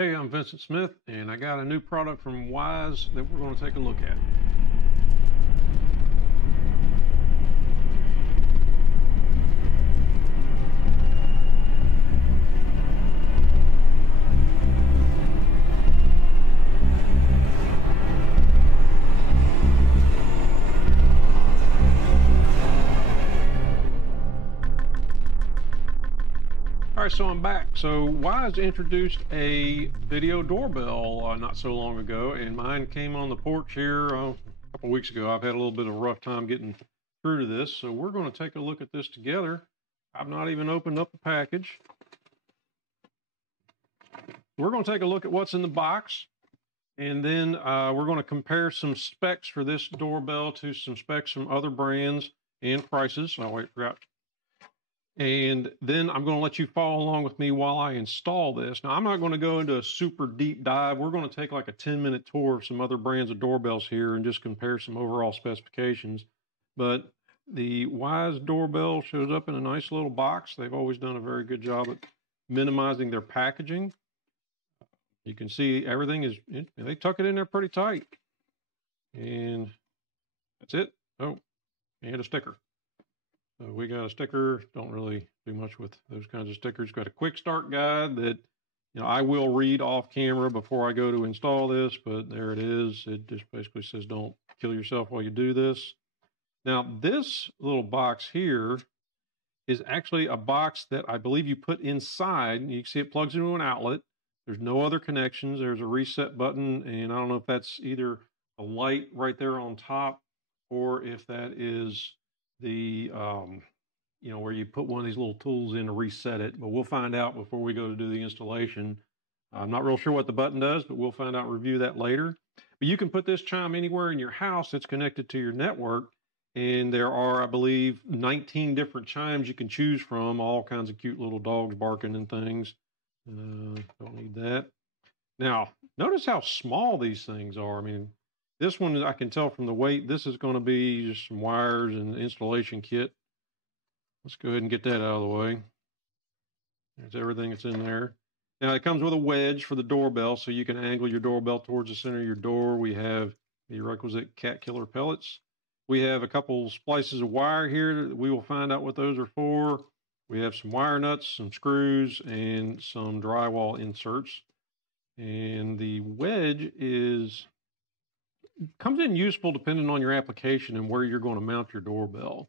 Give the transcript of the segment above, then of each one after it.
Hey, I'm Vincent Smith, and I got a new product from Wyze that we're going to take a look at. All right, so I'm back. So Wyze introduced a video doorbell not so long ago, and mine came on the porch here a couple weeks ago. I've had a little bit of a rough time getting through to this, so we're going to take a look at this together. I've not even opened up the package. We're going to take a look at what's in the box, and then we're going to compare some specs for this doorbell to some specs from other brands and prices. Oh, wait, forgot. And then I'm going to let you follow along with me while I install this. Now, I'm not going to go into a super deep dive. We're going to take like a 10-minute tour of some other brands of doorbells here and just compare some overall specifications. But the Wyze doorbell shows up in a nice little box. They've always done a very good job at minimizing their packaging. You can see everything is, they tuck it in there pretty tight. And that's it. Oh, and a sticker. So we got a sticker. Don't really do much with those kinds of stickers. Got a quick start guide that, I will read off camera before I go to install this, but there it is. It just basically says don't kill yourself while you do this. Now, this little box here is actually a box that I believe you put inside. You can see it plugs into an outlet. There's no other connections. There's a reset button, and I don't know if that's either a light right there on top or if that is the where you put one of these little tools in to reset it, but we'll find out before we go to do the installation. I'm not real sure what the button does, but we'll find out and review that later. But you can put this chime anywhere in your house that's connected to your network, and there are, I believe, 19 different chimes you can choose from, all kinds of cute little dogs barking and things. Don't need that. Now, notice how small these things are. I mean, this one, I can tell from the weight, this is going to be just some wires and installation kit. Let's go ahead and get that out of the way. There's everything that's in there. Now, it comes with a wedge for the doorbell, so you can angle your doorbell towards the center of your door. We have the requisite cat killer pellets. We have a couple splices of wire here. We will find out what those are for. We have some wire nuts, some screws, and some drywall inserts. And the wedge comes in useful depending on your application and where you're going to mount your doorbell.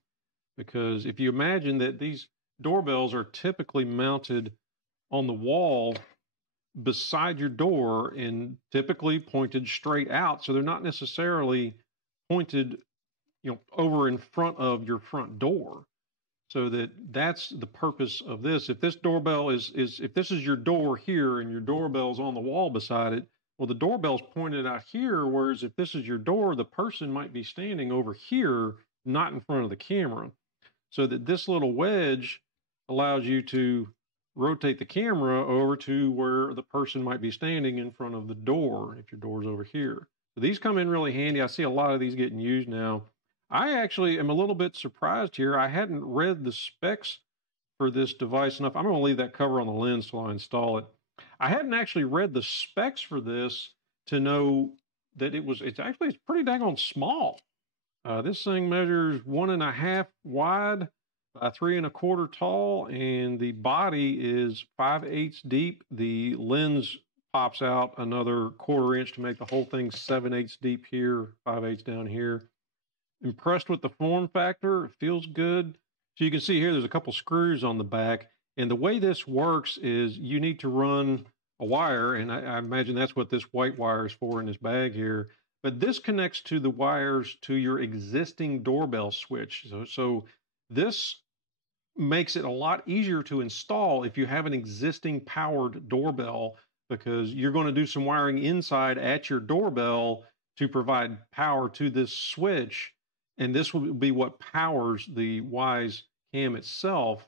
Because if you imagine that these doorbells are typically mounted on the wall beside your door and typically pointed straight out, so they're not necessarily pointed, over in front of your front door. So that's the purpose of this. If this doorbell if this is your door here and your doorbell's on the wall beside it, well, the doorbell's pointed out here, whereas if this is your door, the person might be standing over here, not in front of the camera. So that this little wedge allows you to rotate the camera over to where the person might be standing in front of the door, if your door's over here. So these come in really handy. I see a lot of these getting used now. I actually am a little bit surprised here. I hadn't read the specs for this device enough. I'm going to leave that cover on the lens till I install it. I hadn't actually read the specs for this to know that it's pretty dang on small. This thing measures 1.5 wide by 3 1/4 tall, and the body is 5/8 deep. The lens pops out another 1/4 inch to make the whole thing 7/8 deep here, 5/8 down here. Impressed with the form factor. It feels good. So you can see here there's a couple screws on the back, and the way this works is you need to run a wire, and I imagine that's what this white wire is for in this bag here. But this connects to the wires to your existing doorbell switch. So this makes it a lot easier to install if you have an existing powered doorbell, because you're going to do some wiring inside at your doorbell to provide power to this switch. And this will be what powers the Wyze cam itself.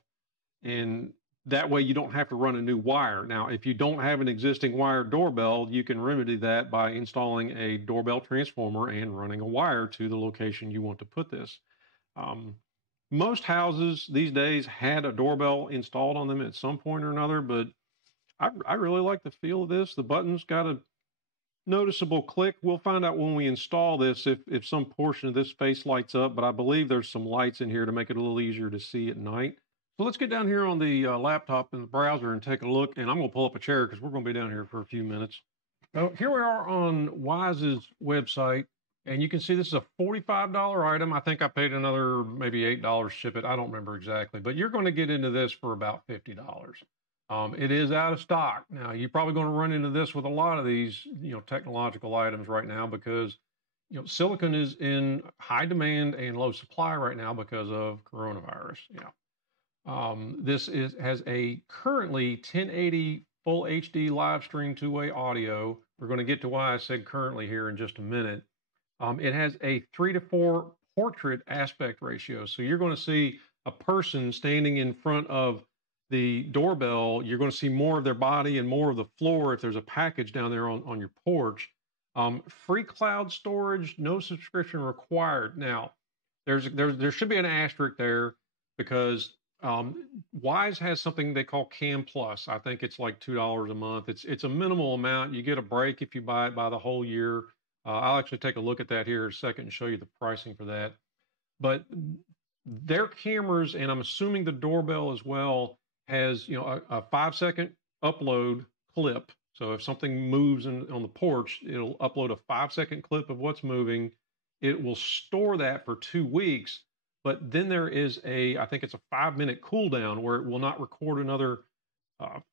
And that way you don't have to run a new wire. Now, if you don't have an existing wired doorbell, you can remedy that by installing a doorbell transformer and running a wire to the location you want to put this. Most houses these days had a doorbell installed on them at some point or another, but I really like the feel of this. The button's got a noticeable click. We'll find out when we install this if some portion of this face lights up, but I believe there's some lights in here to make it a little easier to see at night. So let's get down here on the laptop in the browser and take a look. And I'm going to pull up a chair because we're going to be down here for a few minutes. So here we are on Wyze's website, and you can see this is a $45 item. I think I paid another maybe $8 to ship it. I don't remember exactly, but you're going to get into this for about $50. It is out of stock. Now, you're probably going to run into this with a lot of these, technological items right now because, silicon is in high demand and low supply right now because of coronavirus. This has a currently 1080 full HD live stream two-way audio. We're going to get to why I said currently here in just a minute. It has a 3:4 portrait aspect ratio. So you're going to see a person standing in front of the doorbell. You're going to see more of their body and more of the floor if there's a package down there on your porch. Free cloud storage, no subscription required. Now, there should be an asterisk there because Wyze has something they call Cam Plus. I think it's like $2 a month. It's a minimal amount. You get a break if you buy it by the whole year. I'll actually take a look at that here in a second and show you the pricing for that. But their cameras, and I'm assuming the doorbell as well, has a 5-second upload clip. So if something moves on the porch, it'll upload a 5-second clip of what's moving. It will store that for 2 weeks. But then there is I think it's a 5-minute cooldown where it will not record another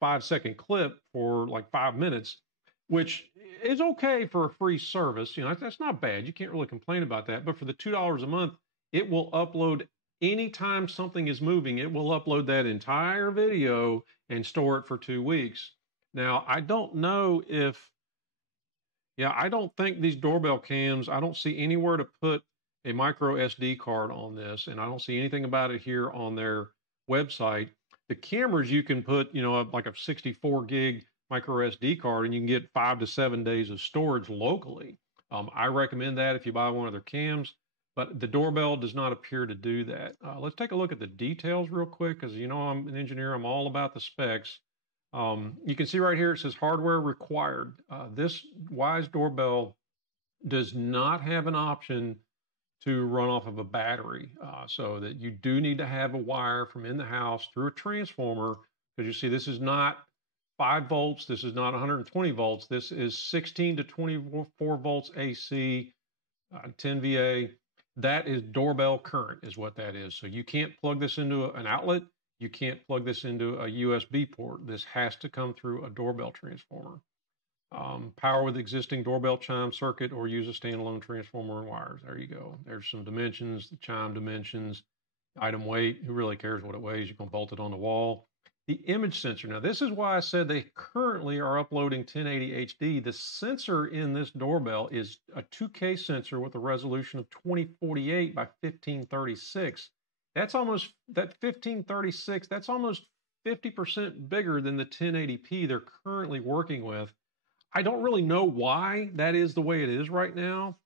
5-second clip for like 5 minutes, which is okay for a free service. That's not bad. You can't really complain about that. But for the $2 a month, it will upload anytime something is moving. It will upload that entire video and store it for 2 weeks. Now, I don't know I don't think these doorbell cams, I don't see anywhere to put a micro SD card on this, and I don't see anything about it here on their website. The cameras, you can put, like a 64 gig micro SD card, and you can get 5 to 7 days of storage locally. I recommend that if you buy one of their cams, but the doorbell does not appear to do that. Let's take a look at the details real quick, because I'm an engineer. I'm all about the specs. You can see right here, it says hardware required. This Wyze doorbell does not have an option to run off of a battery, so that you do need to have a wire from in the house through a transformer, because you see this is not 5 volts, this is not 120 volts, this is 16 to 24 volts AC, 10 VA. That is doorbell current is what that is. So you can't plug this into an outlet, you can't plug this into a USB port. This has to come through a doorbell transformer. Power with existing doorbell chime circuit or use a standalone transformer and wires. There you go. There's some dimensions, the chime dimensions, item weight. Who really cares what it weighs? You can bolt it on the wall. The image sensor. Now, this is why I said they currently are uploading 1080 HD. The sensor in this doorbell is a 2K sensor with a resolution of 2048 by 1536. That 1536, that's almost 50% bigger than the 1080p they're currently working with. I don't really know why that is the way it is right now.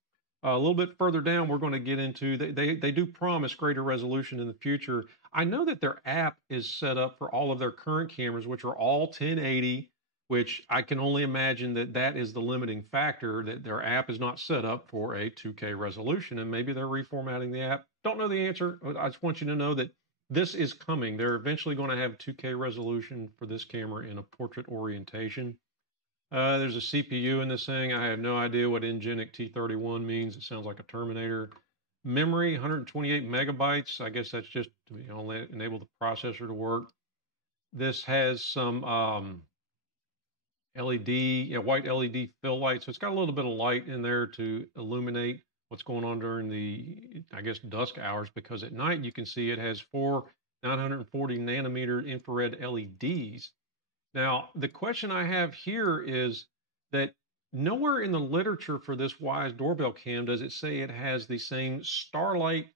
A little bit further down, we're going to get into, they do promise greater resolution in the future. I know that their app is set up for all of their current cameras, which are all 1080, which I can only imagine that is the limiting factor, that their app is not set up for a 2K resolution, and maybe they're reformatting the app. Don't know the answer. I just want you to know that this is coming. They're eventually going to have 2K resolution for this camera in a portrait orientation. There's a CPU in this thing. I have no idea what Ngenic T31 means. It sounds like a Terminator. Memory, 128 megabytes. I guess that's just to enable the processor to work. This has some LED, white LED fill light. So it's got a little bit of light in there to illuminate what's going on during the, I guess, dusk hours, because at night you can see it has 4 940 nanometer infrared LEDs. Now, the question I have here is that nowhere in the literature for this Wyze doorbell cam does it say it has the same Starlight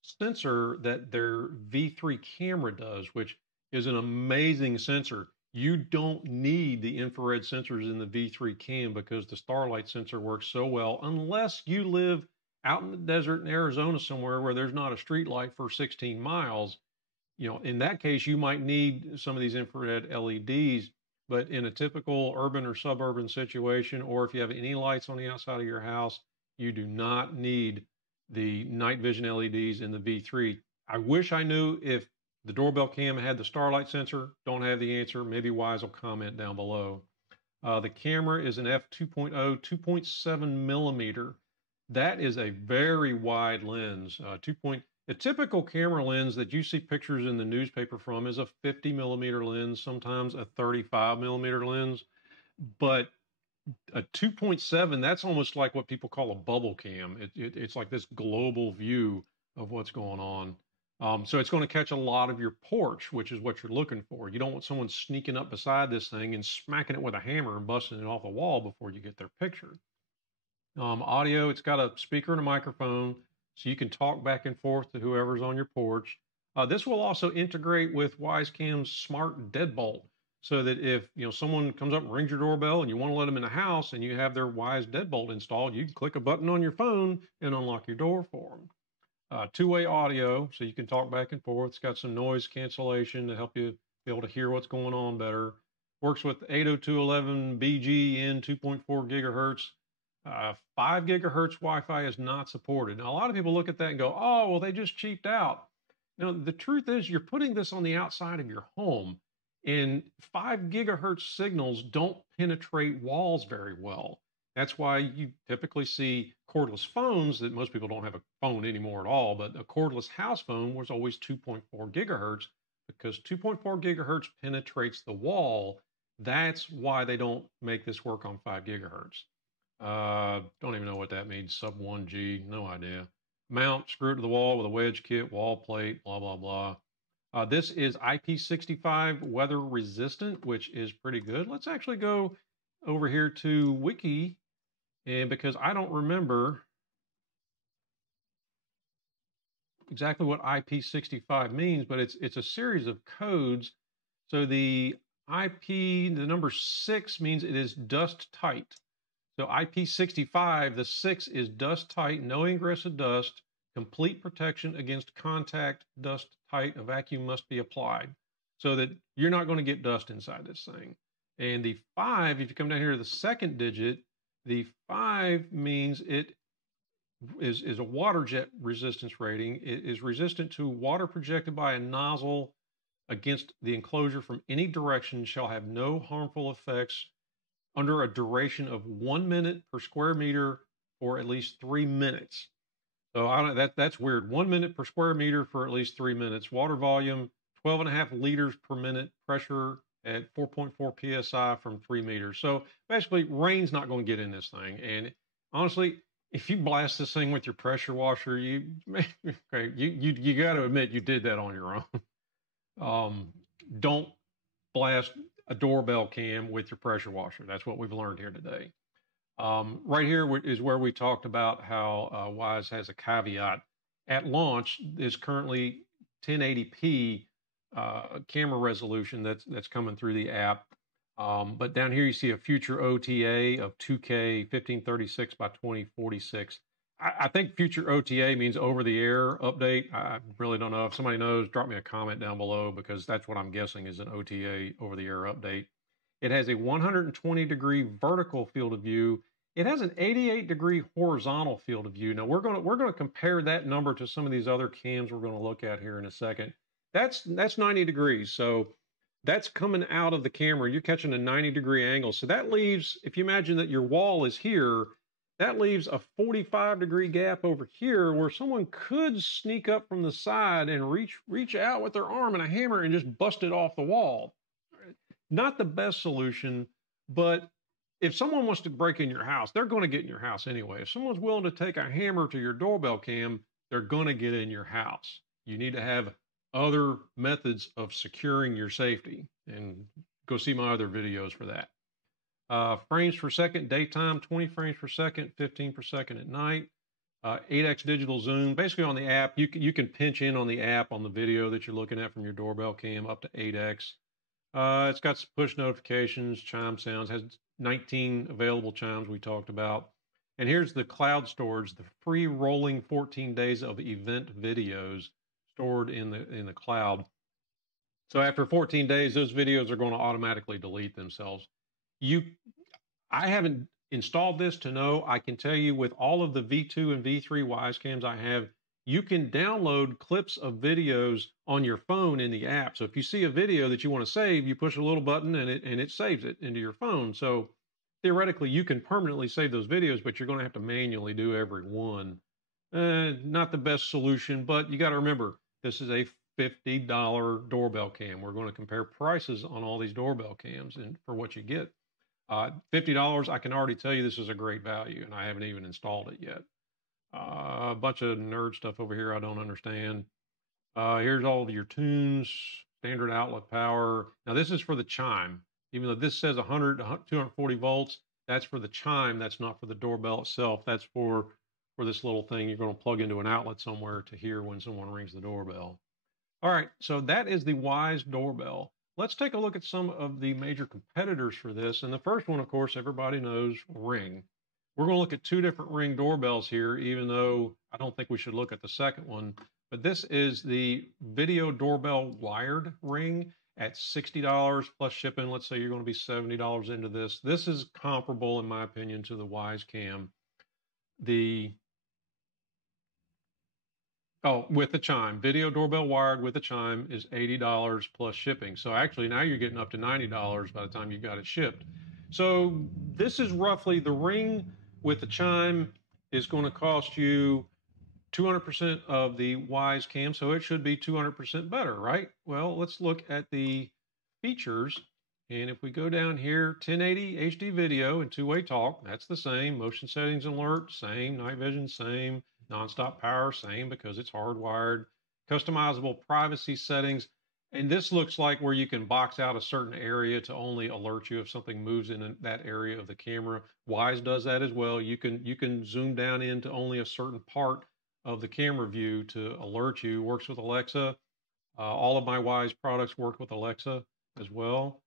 sensor that their V3 camera does, which is an amazing sensor. You don't need the infrared sensors in the V3 cam because the Starlight sensor works so well, unless you live out in the desert in Arizona somewhere where there's not a street light for 16 miles. In that case, you might need some of these infrared LEDs. but in a typical urban or suburban situation, or if you have any lights on the outside of your house, you do not need the night vision LEDs in the V3. I wish I knew if the doorbell cam had the starlight sensor. Don't have the answer. Maybe Wyze will comment down below. The camera is an f2.0, 2.7 millimeter. That is a very wide lens. A typical camera lens that you see pictures in the newspaper from is a 50 millimeter lens, sometimes a 35 millimeter lens. But a 2.7, that's almost like what people call a bubble cam. It's like this global view of what's going on. So it's going to catch a lot of your porch, which is what you're looking for. You don't want someone sneaking up beside this thing and smacking it with a hammer and busting it off the wall before you get their picture. Audio, it's got a speaker and a microphone, so you can talk back and forth to whoever's on your porch. This will also integrate with WyzeCam's smart deadbolt, so that if someone comes up and rings your doorbell and you want to let them in the house and you have their Wyze deadbolt installed, you can click a button on your phone and unlock your door for them. Two-way audio, so you can talk back and forth. It's got some noise cancellation to help you be able to hear what's going on better. Works with 802.11bg in 2.4 gigahertz. 5 gigahertz Wi-Fi is not supported. Now, a lot of people look at that and go, oh, well, they just cheaped out. The truth is you're putting this on the outside of your home, and 5 gigahertz signals don't penetrate walls very well. That's why you typically see cordless phones that most people don't have a phone anymore at all, but a cordless house phone was always 2.4 gigahertz because 2.4 gigahertz penetrates the wall. That's why they don't make this work on 5 gigahertz. Don't even know what that means. Sub 1G, no idea. Mount, screw it to the wall with a wedge kit, wall plate, blah, blah, blah. This is IP65 weather resistant, which is pretty good. Let's actually go over here to Wiki. And because I don't remember exactly what IP65 means, but it's a series of codes. So the IP, the number 6 means it is dust tight. So IP65, the 6 is dust tight, no ingress of dust, complete protection against contact, dust tight, a vacuum must be applied, so that you're not going to get dust inside this thing. And the 5, if you come down here to the second digit, the 5 means it is a water jet resistance rating. It is resistant to water projected by a nozzle against the enclosure from any direction, shall have no harmful effects under a duration of 1 minute per square meter for at least 3 minutes. So that's weird. 1 minute per square meter for at least 3 minutes. Water volume, 12.5 liters per minute. Pressure at 4.4 psi from 3 meters. So basically, rain's not going to get in this thing. And honestly, if you blast this thing with your pressure washer, you got to admit you did that on your own. Don't blast a doorbell cam with your pressure washer. That's what we've learned here today. Right here is where we talked about how Wyze has a caveat. At launch is currently 1080p camera resolution that's coming through the app. But down here you see a future OTA of 2K 1536 by 2046. I think future OTA means over the air update. I really don't know. If somebody knows, drop me a comment down below, because that's what I'm guessing is an OTA over the air update. It has a 120-degree vertical field of view. It has an 88-degree horizontal field of view. Now we're going to compare that number to some of these other cams we're going to look at here in a second. That's 90 degrees. So that's coming out of the camera. You're catching a 90-degree angle. So that leaves, if you imagine that your wall is here, that leaves a 45-degree gap over here where someone could sneak up from the side and reach out with their arm and a hammer and just bust it off the wall. Not the best solution, but if someone wants to break in your house, they're going to get in your house anyway. If someone's willing to take a hammer to your doorbell cam, they're going to get in your house. You need to have other methods of securing your safety, and go see my other videos for that. Frames per second, daytime, 20 frames per second, 15 per second at night. 8x digital zoom. Basically on the app, you can pinch in on the app on the video that you're looking at from your doorbell cam up to 8x. It's got push notifications, chime sounds, has 19 available chimes we talked about. And here's the cloud storage, the free rolling 14 days of event videos stored in the cloud. So after 14 days, those videos are going to automatically delete themselves. I haven't installed this to know. I can tell you with all of the V2 and V3 Wyze cams I have, you can download clips of videos on your phone in the app. So if you see a video that you want to save, you push a little button and it saves it into your phone. So theoretically, you can permanently save those videos, but you're going to have to manually do every one. Not the best solution, but you got to remember, this is a $50 doorbell cam. We're going to compare prices on all these doorbell cams and for what you get. $50, I can already tell you this is a great value, and I haven't even installed it yet. A bunch of nerd stuff over here I don't understand. Here's all of your tunes, standard outlet power. Now this is for the chime. Even though this says 100 to 240 volts, that's for the chime. That's not for the doorbell itself. That's for this little thing you're going to plug into an outlet somewhere to hear when someone rings the doorbell. All right, so that is the Wyze doorbell. Let's take a look at some of the major competitors for this. And the first one, of course, everybody knows, Ring. We're going to look at two different Ring doorbells here, even though I don't think we should look at the second one. But this is the video doorbell wired Ring at $60 plus shipping. Let's say you're going to be $70 into this. This is comparable, in my opinion, to the Wyze Cam. With the chime, video doorbell wired with the chime is $80 plus shipping. So actually now you're getting up to $90 by the time you got it shipped. So this is roughly the Ring with the chime is going to cost you 200% of the Wyze Cam. So it should be 200% better, right? Well, let's look at the features. And if we go down here, 1080 HD video and two-way talk, that's the same. Motion settings and alert, same. Night vision, same. Nonstop power, same because it's hardwired. Customizable privacy settings. And this looks like where you can box out a certain area to only alert you if something moves in that area of the camera. Wyze does that as well. You can zoom down into only a certain part of the camera view to alert you. Works with Alexa. All of my Wyze products work with Alexa as well.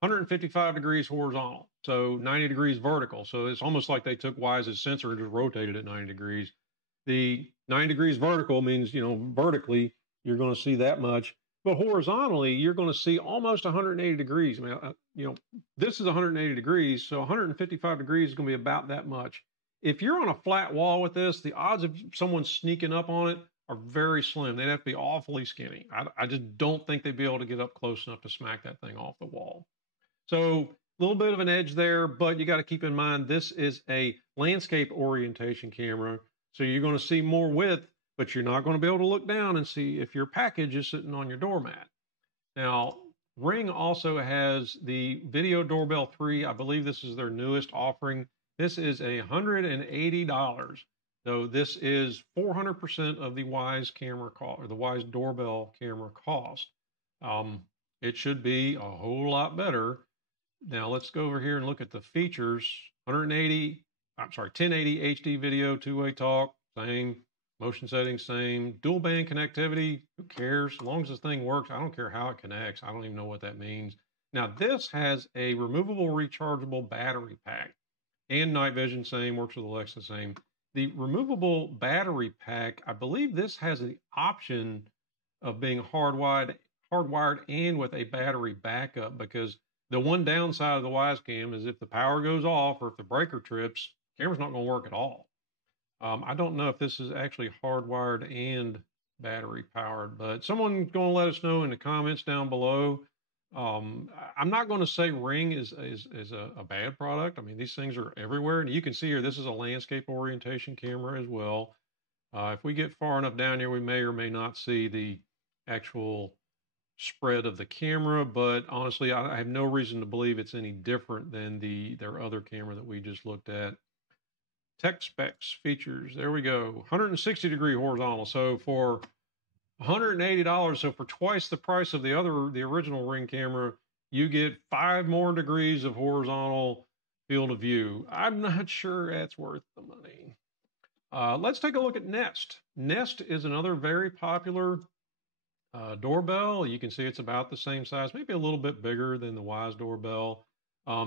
155 degrees horizontal, so 90 degrees vertical. So it's almost like they took Wyze's sensor and just rotated it 90 degrees. The 90 degrees vertical means, vertically, you're going to see that much. But horizontally, you're going to see almost 180 degrees. I mean, this is 180 degrees, so 155 degrees is going to be about that much. If you're on a flat wall with this, the odds of someone sneaking up on it are very slim. They'd have to be awfully skinny. I just don't think they'd be able to get up close enough to smack that thing off the wall. So a little bit of an edge there, but you got to keep in mind this is a landscape orientation camera. So you're going to see more width, but you're not going to be able to look down and see if your package is sitting on your doormat. Now, Ring also has the Video Doorbell 3. I believe this is their newest offering. This is $180. So this is 400% of the Wyze camera cost, or the Wyze doorbell camera cost. It should be a whole lot better. Now let's go over here and look at the features. 1080 HD video, two-way talk, same. Motion settings, same. Dual band connectivity, who cares? As long as this thing works, I don't care how it connects. I don't even know what that means. Now this has a removable rechargeable battery pack and night vision, same, works with Alexa, same. The removable battery pack, I believe this has the option of being hardwired and with a battery backup, because the one downside of the Wyze Cam is if the power goes off or if the breaker trips, the camera's not going to work at all. I don't know if this is actually hardwired and battery powered, but someone's going to let us know in the comments down below. I'm not going to say Ring is a bad product. I mean, these things are everywhere, and you can see here this is a landscape orientation camera as well. If we get far enough down here, we may or may not see the actual spread of the camera, but honestly, I have no reason to believe it's any different than their other camera that we just looked at. Tech specs, features, there we go. 160 degree horizontal. So for $180, so for twice the price of the original Ring camera, you get 5 more degrees of horizontal field of view. I'm not sure that's worth the money. Let's take a look at Nest. Nest is another very popular doorbell. You can see it's about the same size, maybe a little bit bigger than the Wyze doorbell.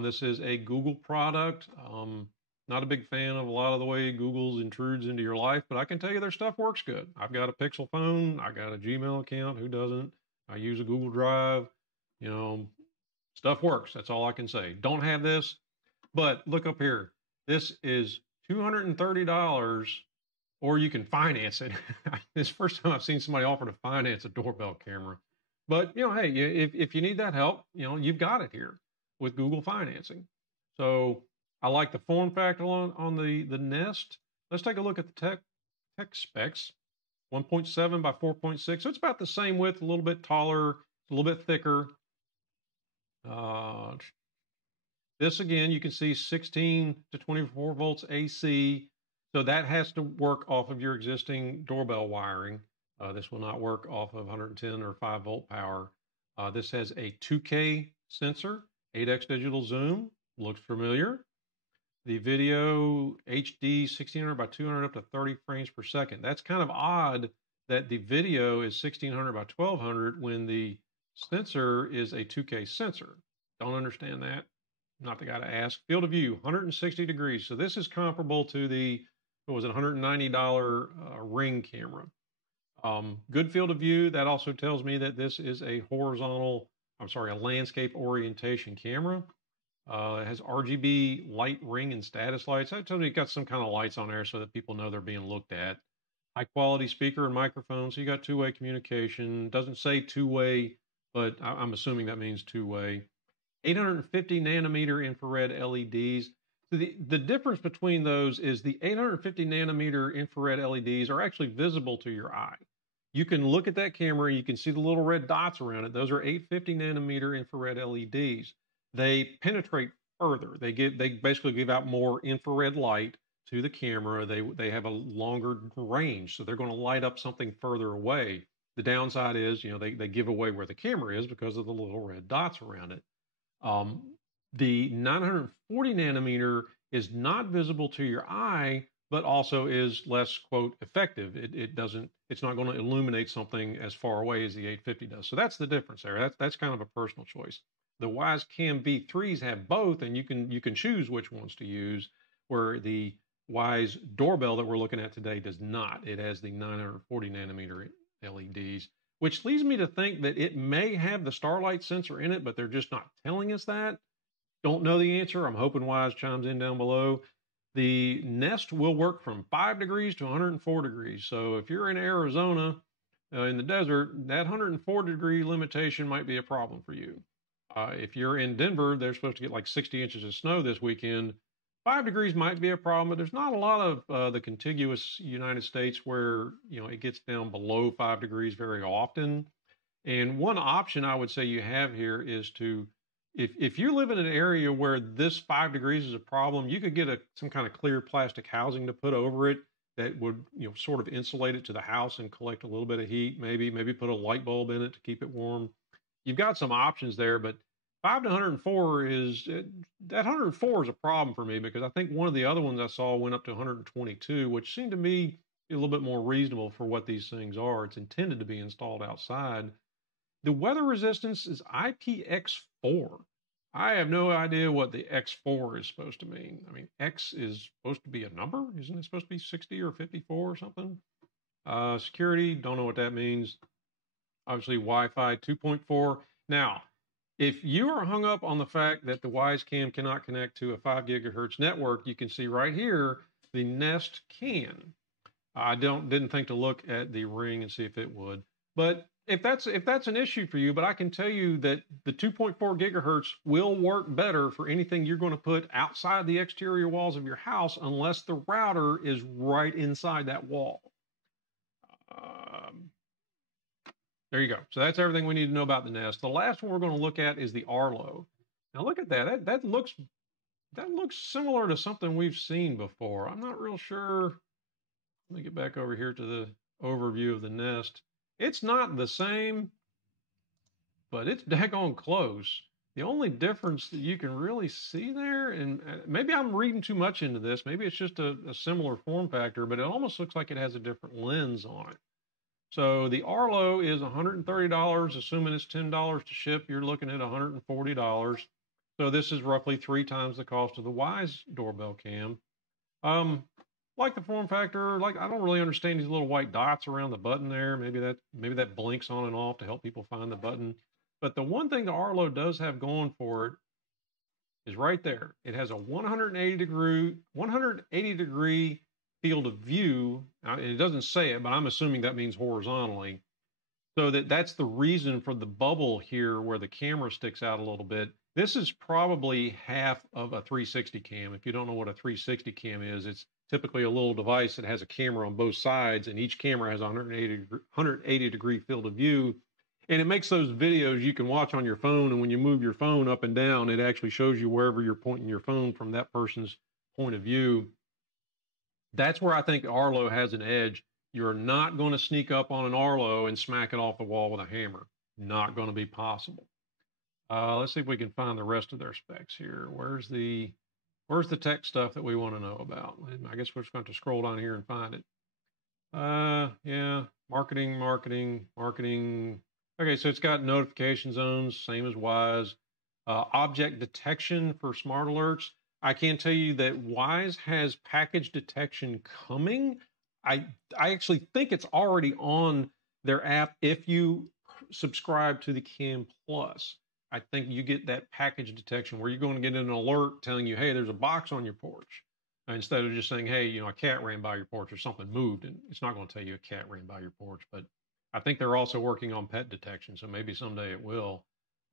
This is a Google product. Not a big fan of a lot of the way Google intrudes into your life, but I can tell you their stuff works good. I've got a Pixel phone. I got a Gmail account. Who doesn't? I use a Google Drive. You know, stuff works. That's all I can say. Don't have this, but look up here. This is $230, or you can finance it. It's the first time I've seen somebody offer to finance a doorbell camera. But, you know, hey, if you need that help, you know, you've got it here with Google financing. So I like the form factor on the Nest. Let's take a look at the tech specs. 1.7 by 4.6. So it's about the same width, a little bit taller, a little bit thicker. This again, you can see 16 to 24 volts AC. So that has to work off of your existing doorbell wiring. This will not work off of 110 or 5 volt power. This has a 2K sensor, 8x digital zoom, looks familiar. The video HD 1600 by 200 up to 30 frames per second. That's kind of odd that the video is 1600 by 1200 when the sensor is a 2K sensor. Don't understand that. Not the guy to ask. Field of view, 160 degrees. So this is comparable to the, what was it, $190 Ring camera. Good field of view. That also tells me that this is a a landscape orientation camera. It has RGB light ring and status lights. That tells me it got some kind of lights on there so that people know they're being looked at. High quality speaker and microphone. So you got two-way communication. Doesn't say two-way, but I'm assuming that means two-way. 850 nanometer infrared LEDs. So the difference between those is the 850 nanometer infrared LEDs are actually visible to your eye. You can look at that camera, you can see the little red dots around it. Those are 850 nanometer infrared LEDs. They penetrate further. They basically give out more infrared light to the camera. They have a longer range, so they're going to light up something further away. The downside is, you know, they give away where the camera is because of the little red dots around it. The 940 nanometer is not visible to your eye, but also is less, quote, effective. It's not going to illuminate something as far away as the 850 does. So that's the difference there. That's kind of a personal choice. The Wyze Cam V3s have both, and you can choose which ones to use, where the Wyze doorbell that we're looking at today does not. It has the 940 nanometer LEDs, which leads me to think that it may have the starlight sensor in it, but they're just not telling us that. Don't know the answer. I'm hoping Wyze chimes in down below. The Nest will work from 5 degrees to 104 degrees. So if you're in Arizona, in the desert, that 104 degree limitation might be a problem for you. If you're in Denver, they're supposed to get like 60 inches of snow this weekend. 5 degrees might be a problem, but there's not a lot of the contiguous United States where, you know, it gets down below 5 degrees very often. And one option I would say you have here is to, if you live in an area where this 5 degrees is a problem, you could get some kind of clear plastic housing to put over it that would, you know, sort of insulate it to the house and collect a little bit of heat. Maybe put a light bulb in it to keep it warm. You've got some options there, but 5 to 104 that 104 is a problem for me because I think one of the other ones I saw went up to 122, which seemed to me a little bit more reasonable for what these things are. It's intended to be installed outside. The weather resistance is IPX4. I have no idea what the X4 is supposed to mean. I mean, X is supposed to be a number. Isn't it supposed to be 60 or 54 or something? Security, don't know what that means. Obviously, Wi-Fi 2.4. Now, if you are hung up on the fact that the Wyze Cam cannot connect to a 5 gigahertz network, you can see right here, the Nest can. I didn't think to look at the Ring and see if it would. But if that's an issue for you, but I can tell you that the 2.4 gigahertz will work better for anything you're going to put outside the exterior walls of your house unless the router is right inside that wall. There you go. So that's everything we need to know about the Nest. The last one we're going to look at is the Arlo. Now look at that. That looks similar to something we've seen before. I'm not real sure. Let me get back over here to the overview of the Nest. It's not the same, but it's daggone close. The only difference that you can really see there, and maybe I'm reading too much into this, maybe it's just a similar form factor, but it almost looks like it has a different lens on it. So the Arlo is $130, assuming it's $10 to ship, you're looking at $140. So this is roughly 3 times the cost of the Wyze doorbell cam. like the form factor. Like, I don't really understand these little white dots around the button there. Maybe that blinks on and off to help people find the button. But the one thing the Arlo does have going for it is right there. It has a 180 degree field of view. And it doesn't say it, but I'm assuming that means horizontally. So that's the reason for the bubble here where the camera sticks out a little bit. This is probably half of a 360 cam. If you don't know what a 360 cam is, it's typically a little device that has a camera on both sides, and each camera has a 180 degree field of view. And it makes those videos you can watch on your phone, and when you move your phone up and down, it actually shows you wherever you're pointing your phone from that person's point of view. That's where I think Arlo has an edge. You're not going to sneak up on an Arlo and smack it off the wall with a hammer. Not going to be possible. Let's see if we can find the rest of their specs here. Where's the tech stuff that we want to know about? I guess we're just going to scroll down here and find it. Yeah, marketing. Okay, so it's got notification zones, same as Wyze. Object detection for smart alerts. I can tell you that Wyze has package detection coming. I actually think it's already on their app if you subscribe to the Cam Plus. I think you get that package detection where you're going to get an alert telling you, hey, there's a box on your porch. Instead of just saying, hey, a cat ran by your porch or something moved. And it's not going to tell you a cat ran by your porch. But I think they're also working on pet detection. So maybe someday it will.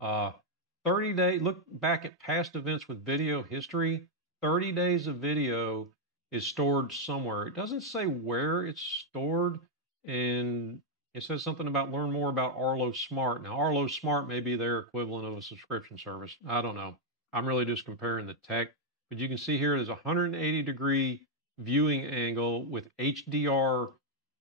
30-day, look back at past events with video history. 30 days of video is stored somewhere. It doesn't say where it's stored, and it says something about learn more about Arlo Smart. Now, Arlo Smart may be their equivalent of a subscription service. I don't know. I'm really just comparing the tech. But you can see here there's a 180-degree viewing angle with HDR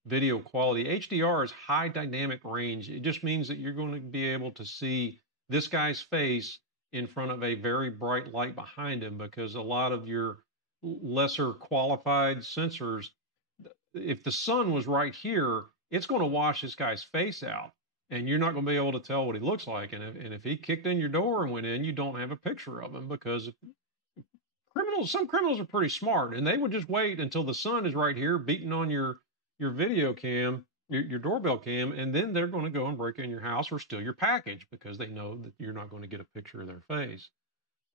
video quality. HDR is high dynamic range. It just means that you're going to be able to see this guy's face in front of a very bright light behind him, because a lot of your lesser qualified sensors, if the sun was right here, it's going to wash this guy's face out, and you're not going to be able to tell what he looks like. And if he kicked in your door and went in, you don't have a picture of him, because some criminals are pretty smart, and they would just wait until the sun is right here beating on your video cam, your doorbell cam, and then they're going to go and break in your house or steal your package, because they know that you're not going to get a picture of their face.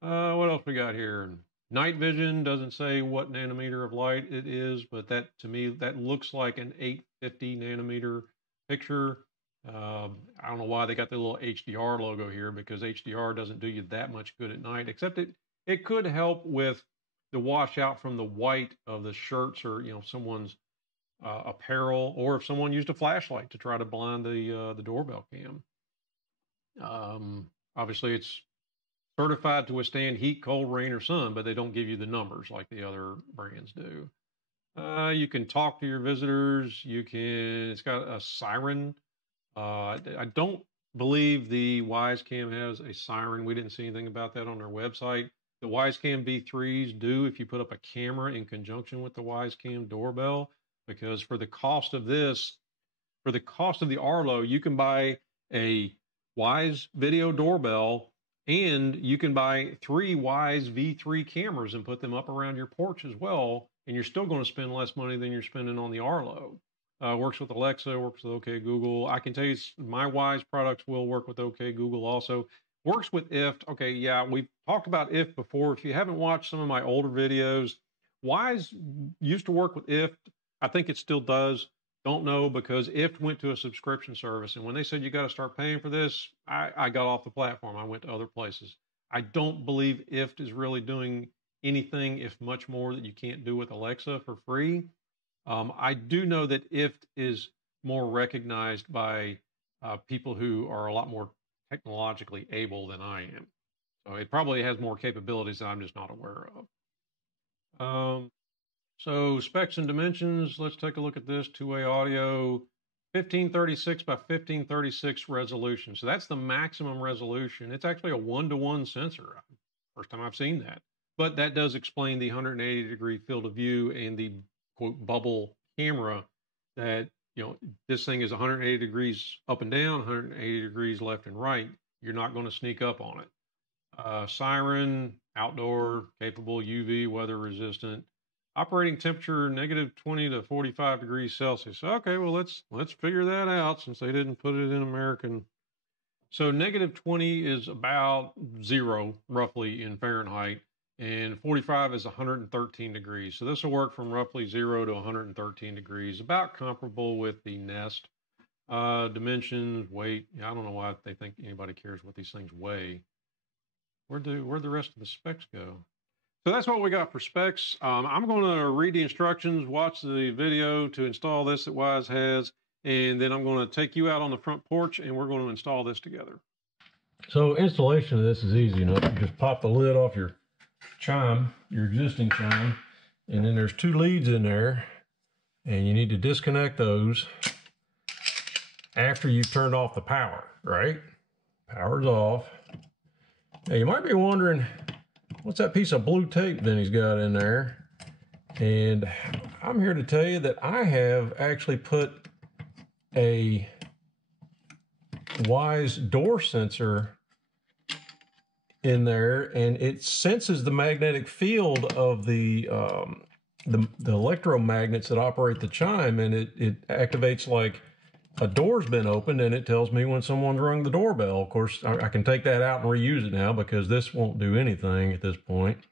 What else we got here? Night vision doesn't say what nanometer of light it is, but that, to me, that looks like an 850 nanometer picture. I don't know why they got the little HDR logo here, because HDR doesn't do you that much good at night, except it could help with the washout from the white of the shirts, or someone's apparel, or if someone used a flashlight to try to blind the doorbell cam. Obviously, it's certified to withstand heat, cold, rain, or sun, but they don't give you the numbers like the other brands do. You can talk to your visitors. It's got a siren. I don't believe the Wyze Cam has a siren. We didn't see anything about that on their website. The Wyze Cam V3s do if you put up a camera in conjunction with the Wyze Cam doorbell, because for the cost of the Arlo, you can buy a Wyze video doorbell, and you can buy 3 Wyze V3 cameras and put them up around your porch as well, and you're still going to spend less money than you're spending on the Arlo. Works with Alexa, works with OK Google. I can tell you my Wyze products will work with OK Google also. Works with IFT. Okay, yeah, we've talked about IFT before. If you haven't watched some of my older videos, Wyze used to work with IFT. I think it still does. Don't know, because IFT went to a subscription service, and when they said you got to start paying for this, I got off the platform. I went to other places. I don't believe IFT is really doing anything, if much more, that you can't do with Alexa for free. I do know that IFT is more recognized by people who are a lot more technologically able than I am. So it probably has more capabilities that I'm just not aware of. So specs and dimensions, let's take a look at this. Two-way audio, 1536 by 1536 resolution. So that's the maximum resolution. It's actually a 1-to-1 sensor. First time I've seen that. But that does explain the 180-degree field of view and the, quote, bubble camera, that, this thing is 180 degrees up and down, 180 degrees left and right. You're not going to sneak up on it. Siren, outdoor, capable, UV, weather resistant. Operating temperature -20 to 45 degrees Celsius. Okay, well let's figure that out since they didn't put it in American. So -20 is about 0 roughly in Fahrenheit, and 45 is 113 degrees. So this will work from roughly 0 to 113 degrees, about comparable with the Nest. Dimensions, weight. Yeah, I don't know why they think anybody cares what these things weigh. Where'd the rest of the specs go? So that's what we got for specs. I'm going to read the instructions, watch the video to install this that Wyze has, and then I'm going to take you out on the front porch and we're going to install this together. So installation of this is easy enough. You just pop the lid off your chime, your existing chime, and then there's 2 leads in there, and you need to disconnect those after you've turned off the power, right? Power's off. Now you might be wondering, what's that piece of blue tape Vinny's got in there? And I'm here to tell you that I have actually put a Wyze door sensor in there, and it senses the magnetic field of the electromagnets that operate the chime, and it activates like a door's been opened, and it tells me when someone's rung the doorbell. Of course, I can take that out and reuse it now because this won't do anything at this point.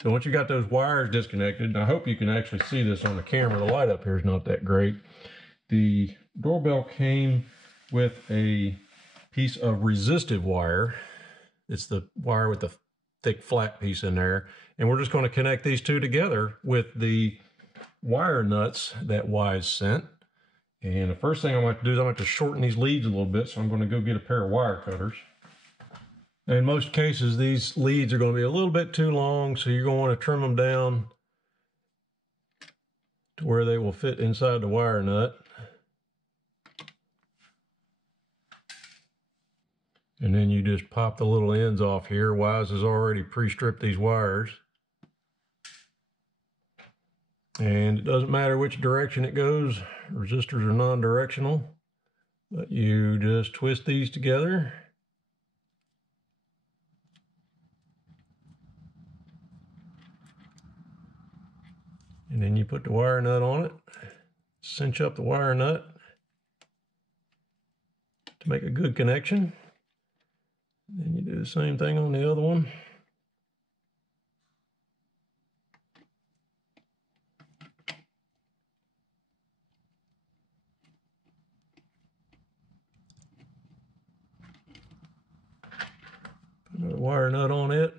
So once you got those wires disconnected, and I hope you can actually see this on the camera, the light up here is not that great. The doorbell came with a piece of resistive wire. It's the wire with the thick flat piece in there. And we're just going to connect these two together with the wire nuts that Wyze sent. And the first thing I'm going to do is I'm going to shorten these leads a little bit. So I'm going to go get a pair of wire cutters. In most cases, these leads are going to be a little bit too long, so you're going to want to trim them down to where they will fit inside the wire nut. And then you just pop the little ends off here. Wyze has already pre-stripped these wires. And it doesn't matter which direction it goes. Resistors are non-directional. But you just twist these together. And then you put the wire nut on it. Cinch up the wire nut to make a good connection. Then you do the same thing on the other one. Put another wire nut on it.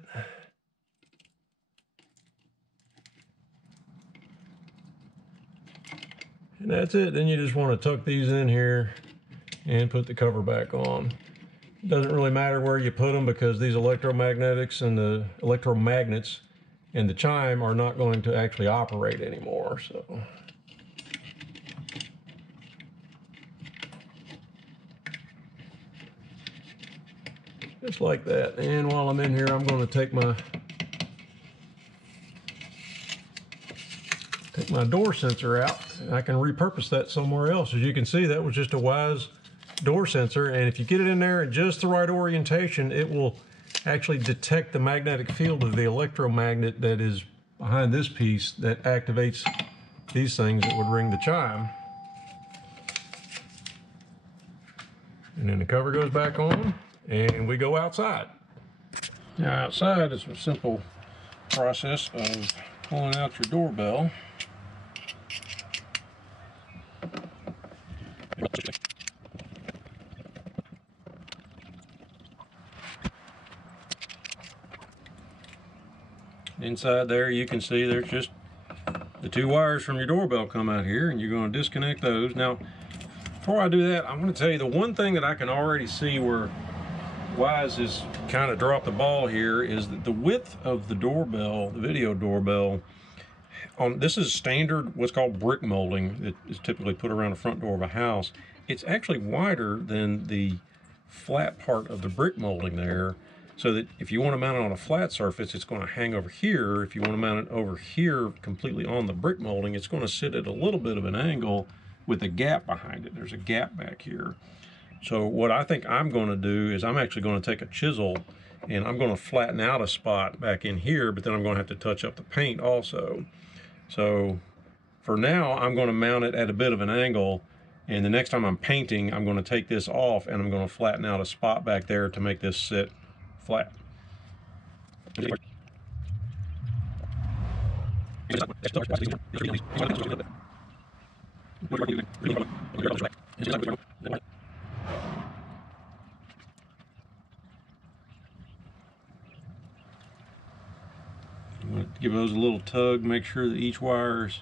And that's it. Then you just want to tuck these in here and put the cover back on. It doesn't really matter where you put them because these electromagnets and the chime are not going to actually operate anymore. So just like that. And while I'm in here, I'm going to take my door sensor out. I can repurpose that somewhere else. As you can see, that was just a Wyze door sensor, and if you get it in there in just the right orientation, it will actually detect the magnetic field of the electromagnet that is behind this piece that activates these things that would ring the chime. And then the cover goes back on, and we go outside. Now outside is a simple process of pulling out your doorbell. Inside there you can see there's just the 2 wires from your doorbell come out here, and you're going to disconnect those. Now before I do that, I'm going to tell you the one thing that I can already see where Wyze has kind of dropped the ball here is that the width of the doorbell, the video doorbell, this is standard what's called brick molding that is typically put around the front door of a house. It's actually wider than the flat part of the brick molding there, so that if you want to mount it on a flat surface, it's going to hang over here. If you want to mount it over here completely on the brick molding, it's going to sit at a little bit of an angle with a gap behind it. There's a gap back here. So what I think I'm going to do is I'm actually going to take a chisel And I'm going to flatten out a spot back in here, but then I'm going to have to touch up the paint also. So for now, I'm going to mount it at a bit of an angle, and the next time I'm painting, I'm going to take this off and I'm going to flatten out a spot back there to make this sit flat. I'm going to give those a little tug, make sure that each wire is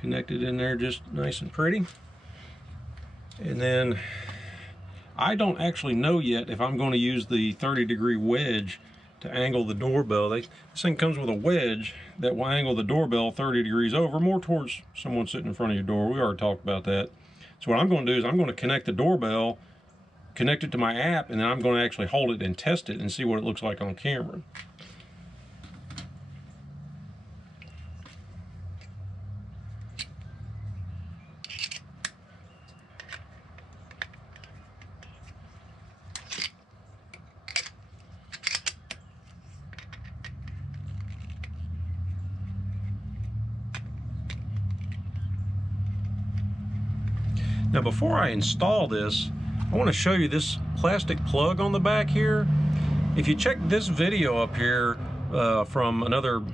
connected in there just nice and pretty. And then I don't actually know yet if I'm going to use the 30-degree wedge to angle the doorbell. This thing comes with a wedge that will angle the doorbell 30 degrees over, more towards someone sitting in front of your door. We already talked about that. So what I'm going to do is I'm going to connect the doorbell, connect it to my app, and then I'm going to actually hold it and test it and see what it looks like on camera. Now before I install this, I want to show you this plastic plug on the back here. If you check this video up here from another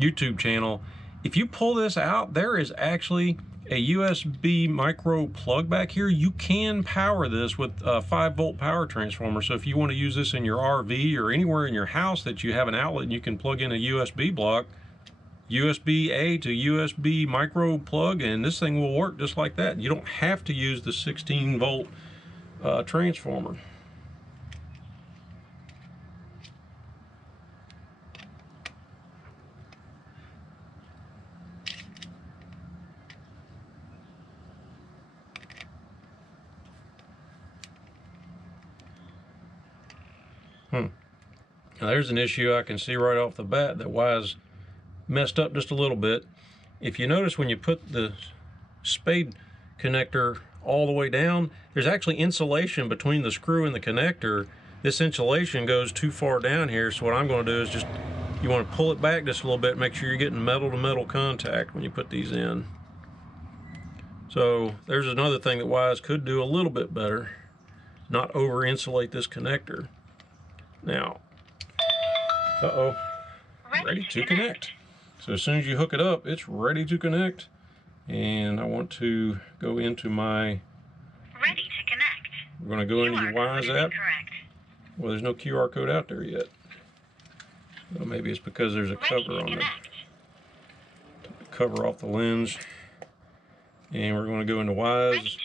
YouTube channel, if you pull this out, there is actually a USB micro plug back here. You can power this with a 5-volt power transformer. So if you want to use this in your RV or anywhere in your house that you have an outlet and you can plug in a USB block, USB-A to USB micro plug, and this thing will work just like that. You don't have to use the 16-volt transformer. Now there's an issue I can see right off the bat that Wyze messed up just a little bit. If you notice, when you put the spade connector all the way down, there's actually insulation between the screw and the connector. This insulation goes too far down here, so what I'm going to do is just, you want to pull it back just a little bit, make sure you're getting metal to metal contact when you put these in. So there's another thing that Wyze could do a little bit better, not over insulate this connector. Now, ready to connect. So as soon as you hook it up, it's ready to connect. And I want to go into my... Ready to connect. We're going to go into your Wyze app. Well, there's no QR code out there yet. Well, maybe it's because there's a cover on it. Take the cover off the lens. And we're going to go into Wyze.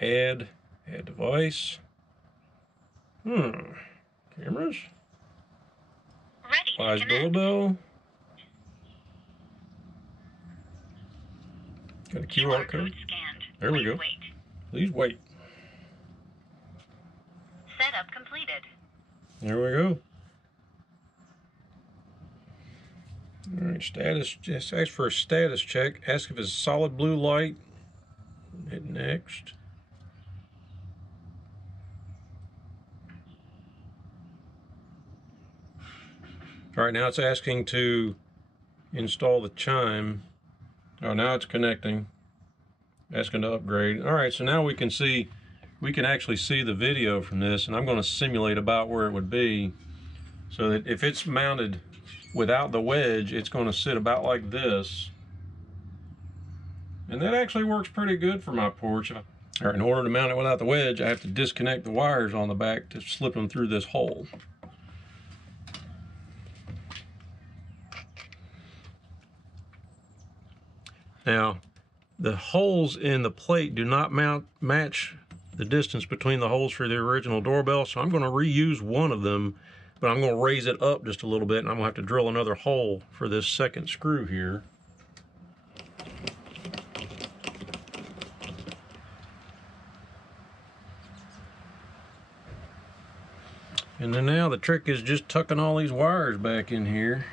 Add device. Cameras. Wyze doorbell. Got a QR code. There we go. Please wait. Setup completed. There we go. All right, status. Just ask for a status check. Ask if it's solid blue light. Hit next. All right, now it's asking to install the chime. Oh, now it's connecting. Asking to upgrade. All right, so now we can see, we can actually see the video from this, and I'm going to simulate about where it would be, so that if it's mounted without the wedge, it's going to sit about like this. And that actually works pretty good for my porch. All right, in order to mount it without the wedge, I have to disconnect the wires on the back to slip them through this hole. Now, the holes in the plate do not match the distance between the holes for the original doorbell, so I'm going to reuse one of them, but I'm going to raise it up just a little bit, and I'm going to have to drill another hole for this second screw here. And then now the trick is just tucking all these wires back in here.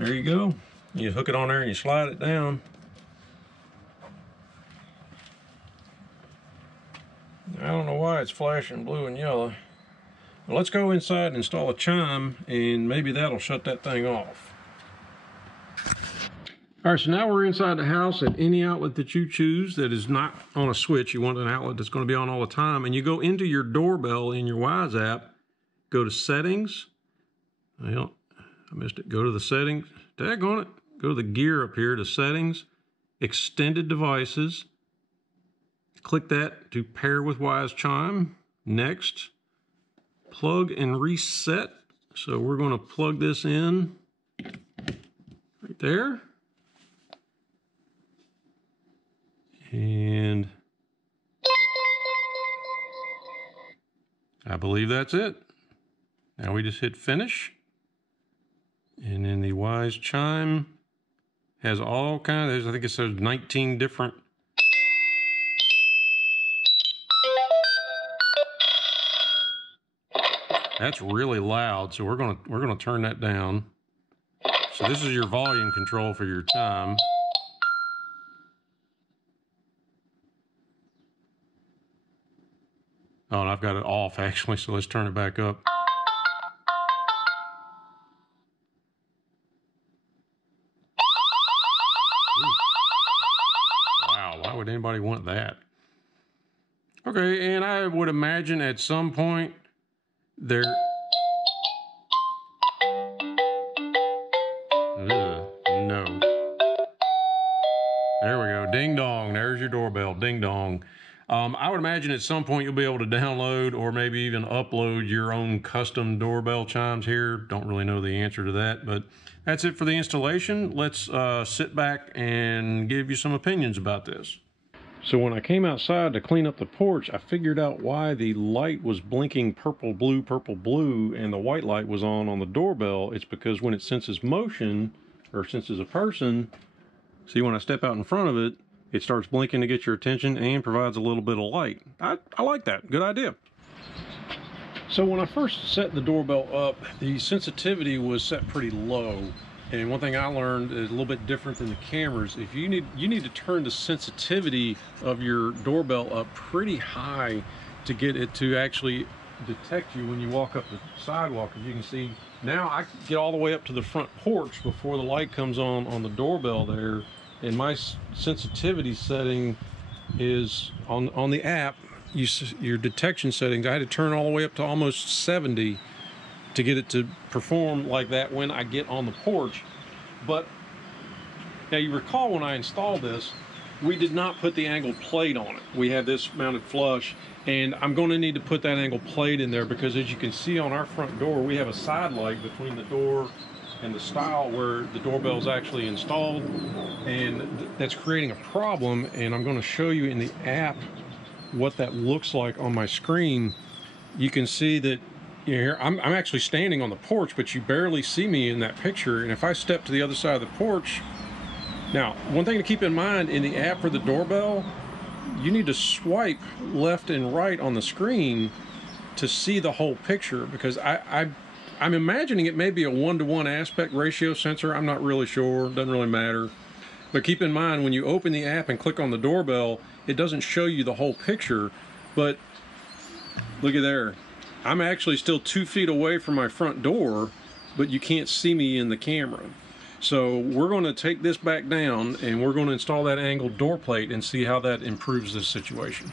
There you go. You hook it on there and you slide it down. I don't know why it's flashing blue and yellow. Well, let's go inside and install a chime, and maybe that'll shut that thing off. All right, so now we're inside the house. At any outlet that you choose that is not on a switch, you want an outlet that's going to be on all the time, and you go into your doorbell in your Wyze app, go to settings. Well, I missed it. Go to the settings. Daggone it. Go to the gear up here to settings, extended devices. Click that to pair with Wyze Chime. Next, plug and reset. So we're going to plug this in right there. And I believe that's it. Now we just hit finish. And then the Wyze Chime has all kinds of, I think it says 19 different. That's really loud, so we're gonna turn that down. So this is your volume control for your chime. Oh, and I've got it off actually, so let's turn it back up. Wow, why would anybody want that? Okay, and I would imagine at some point there... no. There we go, ding dong, there's your doorbell, ding dong. I would imagine at some point you'll be able to download or maybe even upload your own custom doorbell chimes here. Don't really know the answer to that, but that's it for the installation. Let's sit back and give you some opinions about this. So when I came outside to clean up the porch, I figured out why the light was blinking purple, blue, and the white light was on the doorbell. It's because when it senses motion or senses a person, see when I step out in front of it, it starts blinking to get your attention and provides a little bit of light. I like that. Good idea. So when I first set the doorbell up, the sensitivity was set pretty low. And one thing I learned is a little bit different than the cameras. If you need to turn the sensitivity of your doorbell up pretty high to get it to actually detect you when you walk up the sidewalk. As you can see, now I get all the way up to the front porch before the light comes on the doorbell there. And my sensitivity setting is on the app, your detection settings, I had to turn all the way up to almost 70 to get it to perform like that when I get on the porch. But now you recall when I installed this, we did not put the angled plate on it. We had this mounted flush, and I'm going to need to put that angled plate in there because as you can see on our front door, we have a side light between the door and the stile where the doorbell is actually installed, and that's creating a problem. And I'm going to show you in the app what that looks like on my screen. You can see that here I'm actually standing on the porch, but you barely see me in that picture. And if I step to the other side of the porch, now one thing to keep in mind in the app for the doorbell, you need to swipe left and right on the screen to see the whole picture, because I'm imagining it may be a 1-to-1 aspect ratio sensor. I'm not really sure, doesn't really matter. But keep in mind, when you open the app and click on the doorbell, it doesn't show you the whole picture. But look at there. I'm actually still 2 feet away from my front door, but you can't see me in the camera. So we're going to take this back down and we're going to install that angled door plate and see how that improves this situation.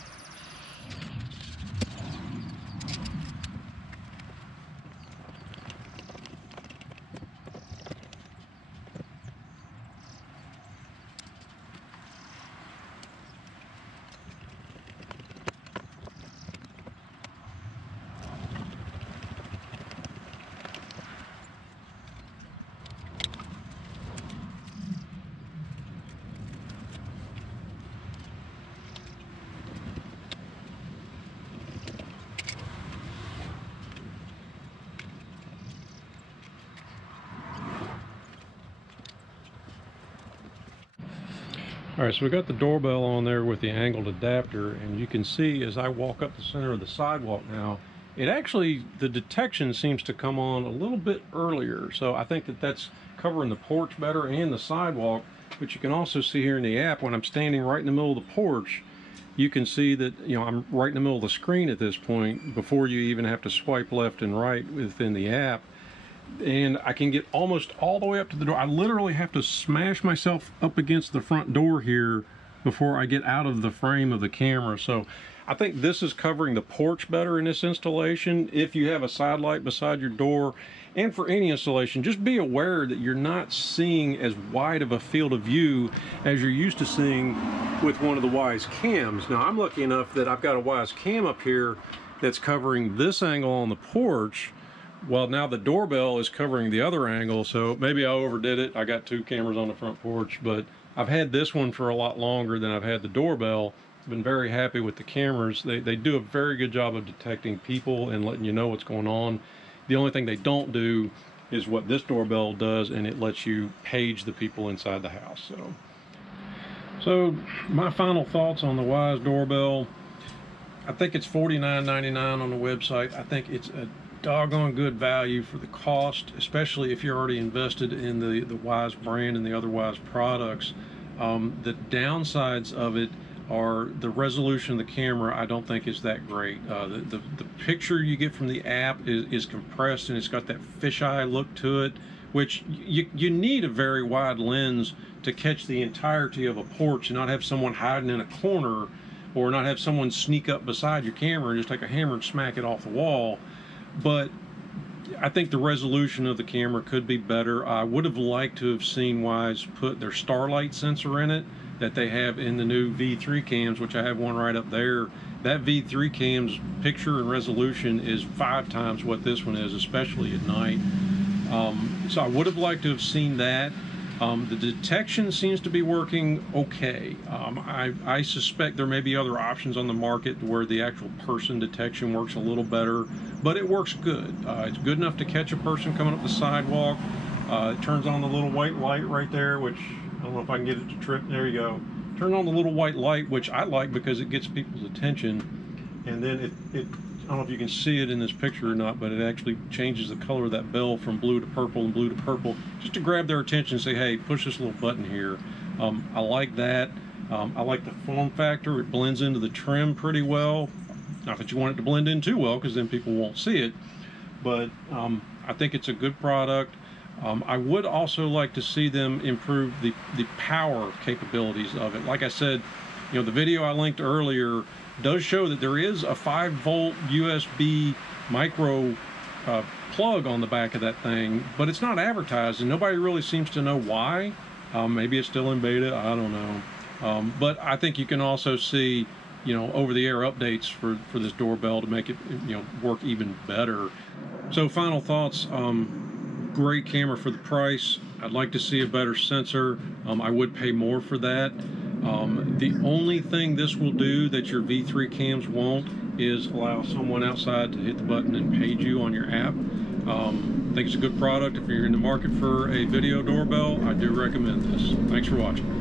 All right, so we got the doorbell on there with the angled adapter, and you can see as I walk up the center of the sidewalk now, it actually, the detection seems to come on a little bit earlier. So I think that that's covering the porch better and the sidewalk. But you can also see here in the app, when I'm standing right in the middle of the porch, you can see that, you know, I'm right in the middle of the screen at this point before you even have to swipe left and right within the app. And I can get almost all the way up to the door. I literally have to smash myself up against the front door here before I get out of the frame of the camera. So I think this is covering the porch better in this installation. If you have a side light beside your door, and for any installation, just be aware that you're not seeing as wide of a field of view as you're used to seeing with one of the Wyze cams. Now, I'm lucky enough that I've got a Wyze cam up here that's covering this angle on the porch, while now the doorbell is covering the other angle. So maybe I overdid it. I got two cameras on the front porch, but I've had this one for a lot longer than I've had the doorbell. I've been very happy with the cameras. They do a very good job of detecting people and letting you know what's going on. The only thing they don't do is what this doorbell does, and it lets you page the people inside the house. So my final thoughts on the Wyze doorbell. I think it's $49.99 on the website. I think it's a doggone good value for the cost, especially if you're already invested in the Wyze brand and the other Wyze products. The downsides of it are the resolution of the camera. I don't think is that great. The picture you get from the app is compressed, and it's got that fisheye look to it, which you need a very wide lens to catch the entirety of a porch and not have someone hiding in a corner, or not have someone sneak up beside your camera and just take a hammer and smack it off the wall. But I think the resolution of the camera could be better. I would have liked to have seen Wyze put their starlight sensor in it that they have in the new V3 cams, which I have one right up there. That V3 cam's picture and resolution is 5 times what this one is, especially at night. So I would have liked to have seen that. The detection seems to be working okay. I suspect there may be other options on the market where the actual person detection works a little better, but it works good. It's good enough to catch a person coming up the sidewalk. It turns on the little white light right there, which I don't know if I can get it to trip. There you go. Turn on the little white light, which I like because it gets people's attention. And then I don't know if you can see it in this picture or not, but it actually changes the color of that bell from blue to purple and blue to purple, just to grab their attention and say, hey, push this little button here. I like that. I like the form factor. It blends into the trim pretty well. Not that you want it to blend in too well, because then people won't see it. But I think it's a good product. I would also like to see them improve the power capabilities of it. Like I said, you know, the video I linked earlier does show that there is a 5-volt USB micro plug on the back of that thing, but it's not advertised, and nobody really seems to know why. Maybe it's still in beta, I don't know. But I think you can also see, you know, over-the-air updates for this doorbell to make it, you know, work even better. So final thoughts. Great camera for the price. I'd like to see a better sensor. I would pay more for that. The only thing this will do that your V3 cams won't is allow someone outside to hit the button and page you on your app. I think it's a good product. If you're in the market for a video doorbell, I do recommend this. Thanks for watching.